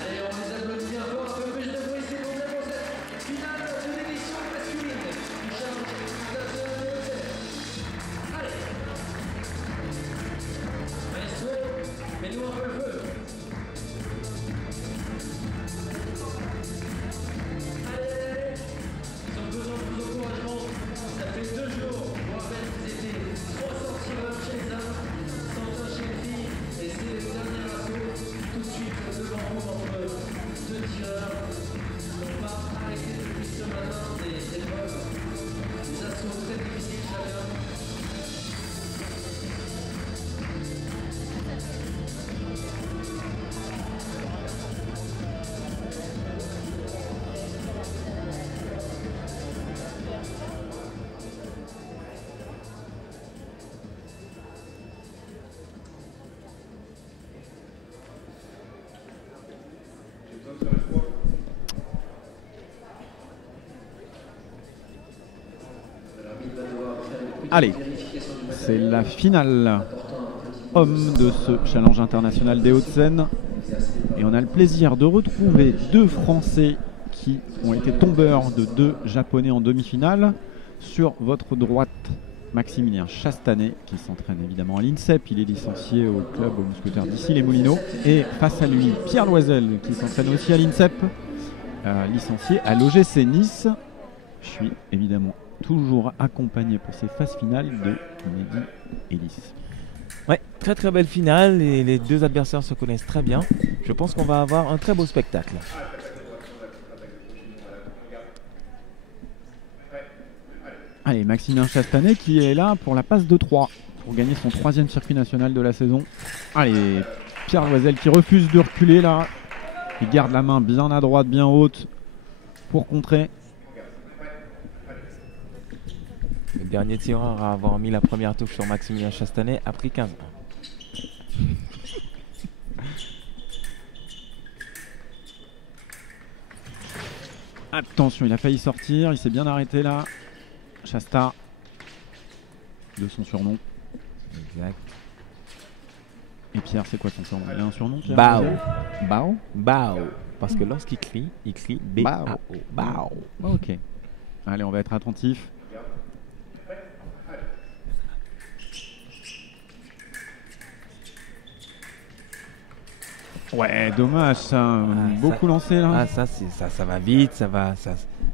Allez, on les applaudit encore un peu plus de bruit, s'il vous plaît, pour cette finale de l'édition masculine du Challenge International de Haute-Seine. Allez, maestro, mets-nous un peu le feu. Allez, ils ont besoin de plus d'encouragement. Ça fait 2 jours, pour rappel, vous étiez 300 tireurs chez les hommes, 120 chez les filles, et c'est le dernier assaut. Tout de suite, devant vous, entre 2 tireurs. On va arrêter depuis ce matin des épreuves, des assauts très difficiles chacun. Allez, c'est la finale homme de ce challenge international des Hauts-de-Seine. Et on a le plaisir de retrouver 2 Français qui ont été tombeurs de 2 Japonais en demi-finale. Sur votre droite, Maximilien Chastanet qui s'entraîne évidemment à l'INSEP. Il est licencié au club aux Mousquetaires d'ici les Moulineaux. Et face à lui, Pierre Loisel qui s'entraîne aussi à l'INSEP, licencié à l'OGC Nice. Je suis évidemment toujours accompagné pour ces phases finales de Mehdi Ellis. Ouais, très très belle finale et les 2 adversaires se connaissent très bien. Je pense qu'on va avoir un très beau spectacle. Allez, Maximilien Chastanet qui est là pour la passe de 3 pour gagner son 3e circuit national de la saison. Allez, Pierre Loisel qui refuse de reculer là. Il garde la main bien à droite, bien haute pour contrer. Le dernier tireur à avoir mis la première touche sur Maximilien Chastanet a pris 15 points. Attention, il a failli sortir, il s'est bien arrêté là. Chasta, de son surnom. Exact. Et Pierre, c'est quoi son surnom? Il a un surnom, Pierre? Bao. Bao? Bao. Parce que lorsqu'il crie, il crie B-A-O. Bao. Ok. Allez, on va être attentif. Ouais, dommage, ça. Beaucoup lancé là. Ah, ça va vite,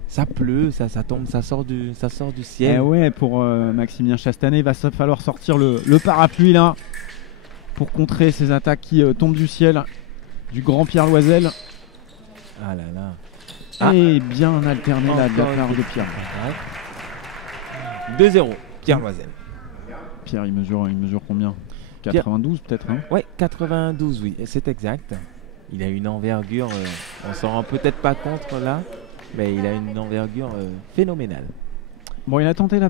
ça pleut, ça tombe, ça sort du ciel. Eh ouais, pour Maximilien Chastanet, il va falloir sortir le parapluie là pour contrer ces attaques qui tombent du ciel du grand Pierre Loisel. Ah là là. Et bien alterné là de la part de Pierre. 2-0, Pierre Loisel. Pierre, il mesure combien? 92 peut-être, hein? Ouais, 92, oui, c'est exact. Il a une envergure, on s'en rend peut-être pas compte là, mais il a une envergure phénoménale. Bon, il a tenté la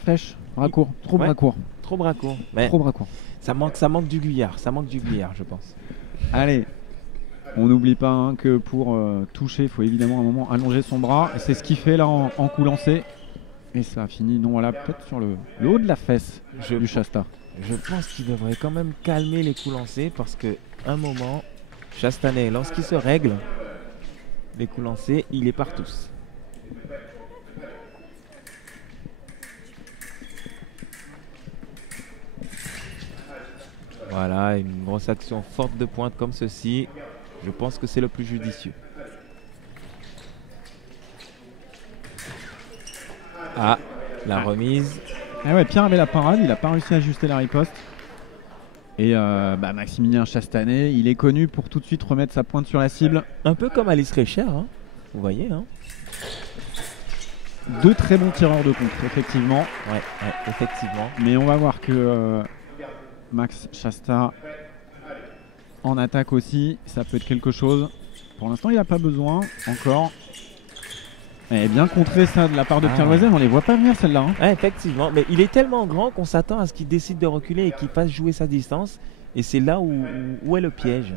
flèche, bras court, trop bras court. Trop bras court. Mais trop bras court. Ça manque du Guyard, je pense. Allez, on n'oublie pas hein, que pour toucher, il faut évidemment à un moment allonger son bras. Et c'est ce qu'il fait là en coup lancé. Et ça finit, non, voilà, peut-être sur le haut de la fesse du Chasta. Je pense qu'il devrait quand même calmer les coups lancés parce que un moment, Chastanet, lorsqu'il se règle, les coups lancés, il est par tous. Voilà, une grosse action forte de pointe comme ceci, je pense que c'est le plus judicieux. Ah, la remise. Ah ouais, Pierre avait la parade, il n'a pas réussi à ajuster la riposte. Et Maximilien Chastanet, il est connu pour tout de suite remettre sa pointe sur la cible. Un peu comme Alice Recher, hein. Vous voyez. Hein. 2 très bons tireurs de contre, effectivement. Ouais, effectivement. Mais on va voir que Max Chasta en attaque aussi, ça peut être quelque chose. Pour l'instant, il n'a pas besoin encore. Et bien contré ça de la part de Pierre Loisel, on les voit pas venir celle-là. Hein. Ouais, effectivement, mais il est tellement grand qu'on s'attend à ce qu'il décide de reculer et qu'il fasse jouer sa distance. Et c'est là où est le piège.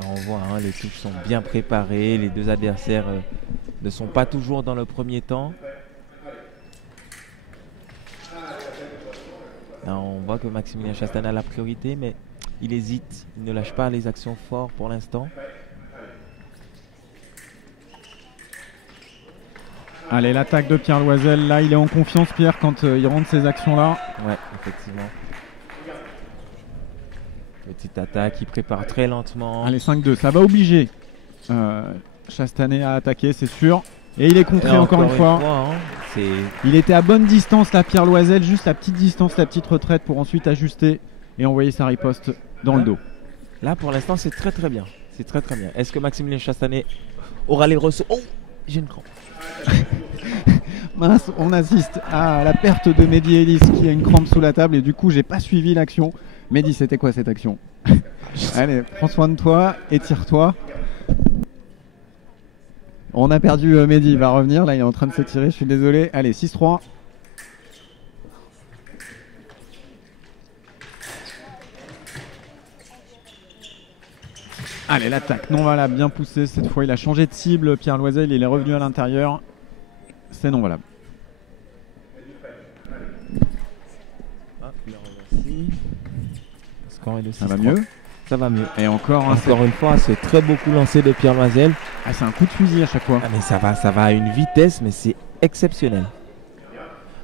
Non, on voit, hein, les touches sont bien préparées. Les deux adversaires ne sont pas toujours dans le premier temps. Là, on voit que Maximilien Chastanet a la priorité, mais il hésite. Il ne lâche pas les actions fortes pour l'instant. Allez, l'attaque de Pierre Loisel. Là, il est en confiance, Pierre, quand il rentre ces actions-là. Ouais, effectivement. Petite attaque, il prépare très lentement. Allez, 5-2. Ça va obliger Chastanet à attaquer, c'est sûr. Et il est contré encore une fois. Hein, il était à bonne distance, là, Pierre Loisel. Juste la petite distance, la petite retraite pour ensuite ajuster et envoyer sa riposte dans le dos. Là, pour l'instant, c'est très très bien. C'est très très bien. Est-ce que Maximilien Chastanet aura les ressources? Oh, j'ai une crampe. Mince, on assiste à la perte de Mehdi Ellis qui a une crampe sous la table et du coup j'ai pas suivi l'action. Mehdi, c'était quoi cette action? Allez, prends soin de toi, étire-toi. On a perdu Mehdi, il va revenir, là il est en train de s'étirer, je suis désolé. Allez, 6-3. Allez, l'attaque non valable, bien poussée cette fois, il a changé de cible, Pierre Loisel, il est revenu à l'intérieur. C'est non valable. Ça va mieux. Ça va mieux. Et encore une fois, c'est très beau coup lancé de Pierre Loisel. Ah, c'est un coup de fusil à chaque fois. Ah, mais ça va à une vitesse, mais c'est exceptionnel.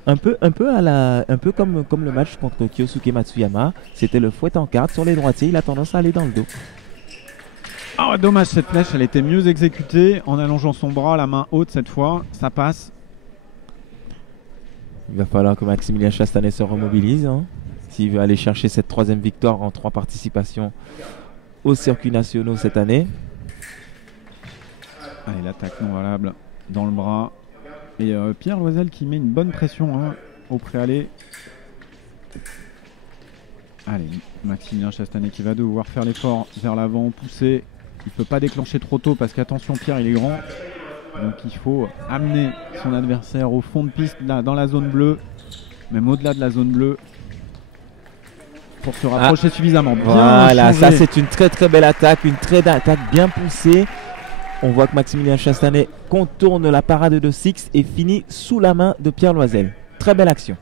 Un peu comme le match contre Kyosuke Matsuyama. C'était le fouet en carte sur les droitiers. Il a tendance à aller dans le dos. Ah, dommage, cette flèche, elle était mieux exécutée en allongeant son bras, la main haute cette fois. Ça passe. Il va falloir que Maximilien Chastanet se remobilise, hein, s'il veut aller chercher cette 3e victoire en 3 participations aux circuits nationaux cette année. Allez, l'attaque non valable dans le bras. Et Pierre Loisel qui met une bonne pression, hein, au préalé. Allez, Maximilien Chastanet qui va devoir faire l'effort vers l'avant, pousser. Il ne peut pas déclencher trop tôt parce qu'attention, Pierre, il est grand. Donc il faut amener son adversaire au fond de piste, là, dans la zone bleue, même au-delà de la zone bleue, pour se rapprocher suffisamment. Bien voilà, changé. Ça c'est une très très belle attaque, une très attaque bien poussée. On voit que Maximilien Chastanet contourne la parade de Six et finit sous la main de Pierre Loisel. Très belle action.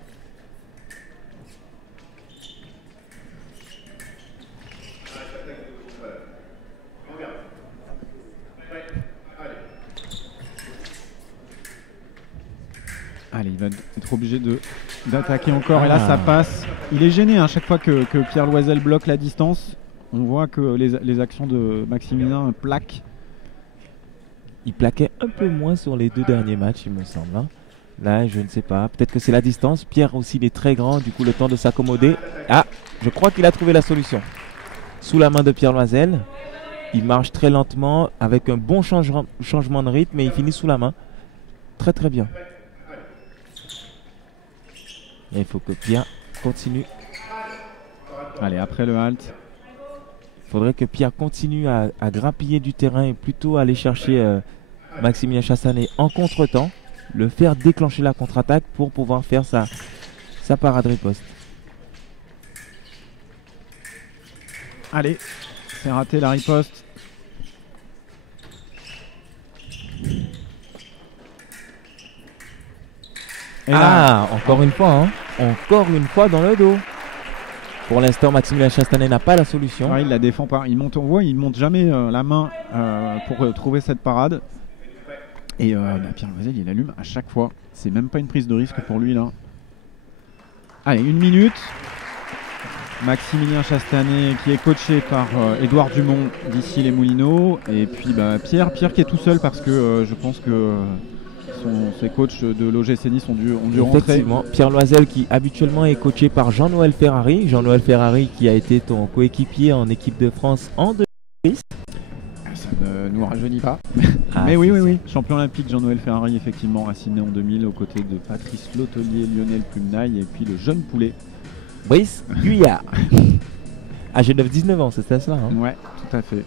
Allez, il va être obligé d'attaquer encore. Et là, ça passe. Il est gêné à chaque fois que Pierre Loisel bloque la distance. On voit que les actions de Maximilien plaquent. Il plaquait un peu moins sur les 2 derniers matchs, il me semble. Hein. Là, je ne sais pas. Peut-être que c'est la distance. Pierre aussi, il est très grand. Du coup, le temps de s'accommoder. Ah, je crois qu'il a trouvé la solution. Sous la main de Pierre Loisel. Il marche très lentement avec un bon changement de rythme et il finit sous la main. Très très bien. Et il faut que Pierre continue. Allez, après le halt. Il faudrait que Pierre continue à grappiller du terrain et plutôt aller chercher Maximilien Chastanet en contre-temps. Le faire déclencher la contre-attaque pour pouvoir faire sa parade riposte. Allez, c'est raté la riposte. Et là, encore une fois, hein. Encore une fois dans le dos. Pour l'instant, Maximilien Chastanet n'a pas la solution. Ouais, il la défend pas. Il monte, on voit, il monte jamais la main pour trouver cette parade. Et Pierre Loisel, il allume à chaque fois. C'est même pas une prise de risque pour lui là. Allez, 1 minute. Maximilien Chastanet qui est coaché par Édouard Dumont d'ici les Moulineaux. Et puis Pierre qui est tout seul parce que je pense que ses coachs de l'OGC Nice ont dû rentrer. Effectivement, Pierre Loisel qui habituellement est coaché par Jean-Noël Ferrari. Jean-Noël Ferrari qui a été ton coéquipier en équipe de France en 2010. Ça ne nous rajeunit pas. Mais oui. Champion olympique Jean-Noël Ferrari, effectivement, à Sydney en 2000, aux côtés de Patrice Lotelier, Lionel Plumnaille et puis le jeune poulet Brice Guyard. Âgé de 19 ans, c'est ça hein. Ouais, tout à fait.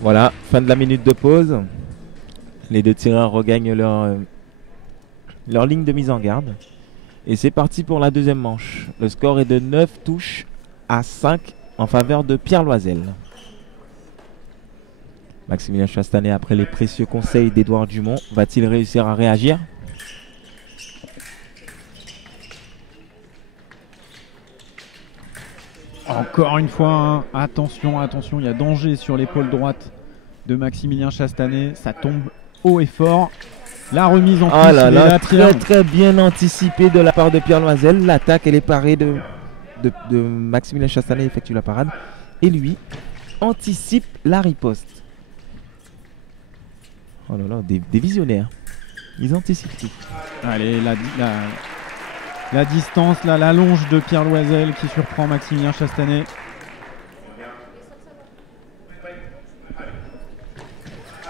Voilà, fin de la minute de pause. Les deux tireurs regagnent leur ligne de mise en garde. Et c'est parti pour la deuxième manche. Le score est de 9 touches à 5 en faveur de Pierre Loisel. Maximilien Chastanet, après les précieux conseils d'Édouard Dumont, va-t-il réussir à réagir? Encore une fois, hein. Attention, attention, il y a danger sur l'épaule droite de Maximilien Chastanet. Ça tombe haut et fort. La remise en plus, Oh là là, Pierre. très bien anticipé de la part de Pierre Loisel. L'attaque, elle est parée de Maximilien Chastanet, effectue la parade. Et lui anticipe la riposte. Oh là là, des visionnaires. Ils anticipent tout. Allez, la distance, là, la longe de Pierre Loisel qui surprend Maximilien Chastanet.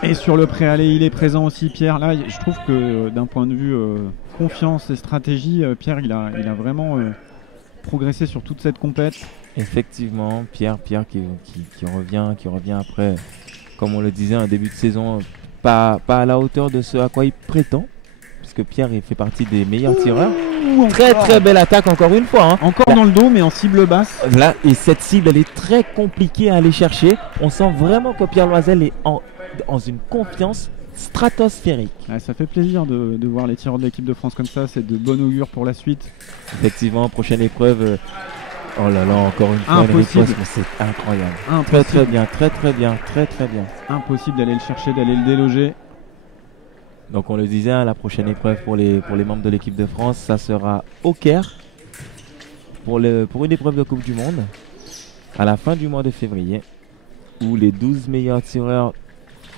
Et sur le préaller, il est présent aussi, Pierre. Là, je trouve que d'un point de vue confiance et stratégie, Pierre, il a vraiment progressé sur toute cette compète. Effectivement, Pierre qui revient après, comme on le disait, un début de saison pas à la hauteur de ce à quoi il prétend. Puisque Pierre, il fait partie des meilleurs tireurs. Très belle attaque encore une fois. Hein. Encore Là, dans le dos, mais en cible basse. Là, et cette cible, elle est très compliquée à aller chercher. On sent vraiment que Pierre Loisel est dans une confiance stratosphérique. Ouais, ça fait plaisir de voir les tireurs de l'équipe de France comme ça. C'est de bon augure pour la suite. Effectivement, prochaine épreuve. Oh là là, encore une fois, Impossible. une riposte, mais c'est incroyable. Impossible. Très bien. Impossible d'aller le chercher, d'aller le déloger. Donc on le disait, hein, la prochaine épreuve pour les membres de l'équipe de France, ça sera au Caire pour une épreuve de Coupe du Monde à la fin du mois de février, où les 12 meilleurs tireurs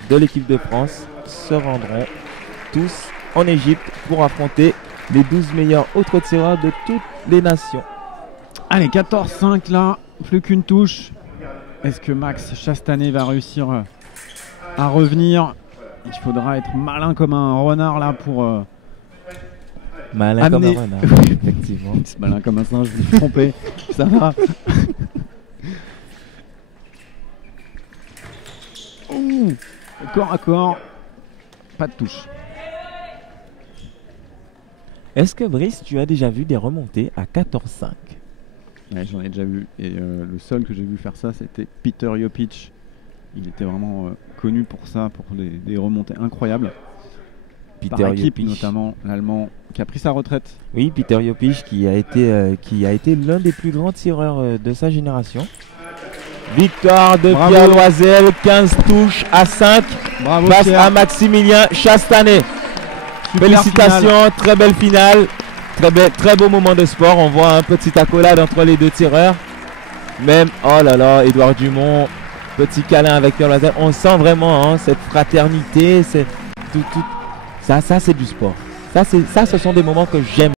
de l'équipe de France se rendront tous en Égypte pour affronter les 12 meilleurs autres tireurs de toutes les nations. Allez, 14-5 là, plus qu'une touche. Est-ce que Max Chastanet va réussir à revenir? Il faudra être malin comme un renard là pour malin amener... comme un renard, effectivement. C'est malin comme un singe, je me suis trompé. Ça va. Ouh, corps à corps, pas de touche. Est-ce que Brice, tu as déjà vu des remontées à 14-5? Ouais, j'en ai déjà vu. Et le seul que j'ai vu faire ça, c'était Peter Jopic. Il était vraiment connu pour ça, pour des remontées incroyables. Peter Par équipe, Jopic, notamment l'Allemand, qui a pris sa retraite. Oui, Peter Jopic qui a été l'un des plus grands tireurs de sa génération. Victoire de Bravo. Pierre Loisel, 15 touches à 5 Bravo face Pierre. à Maximilien Chastanet. Super Félicitations, finale. très belle finale. Très beau moment de sport. On voit un petit accolade entre les deux tireurs. Même, oh là là, Édouard Dumont, petit câlin avec Pierre Loisel. On sent vraiment cette fraternité. C'est tout. Ça c'est du sport. Ça, ce sont des moments que j'aime.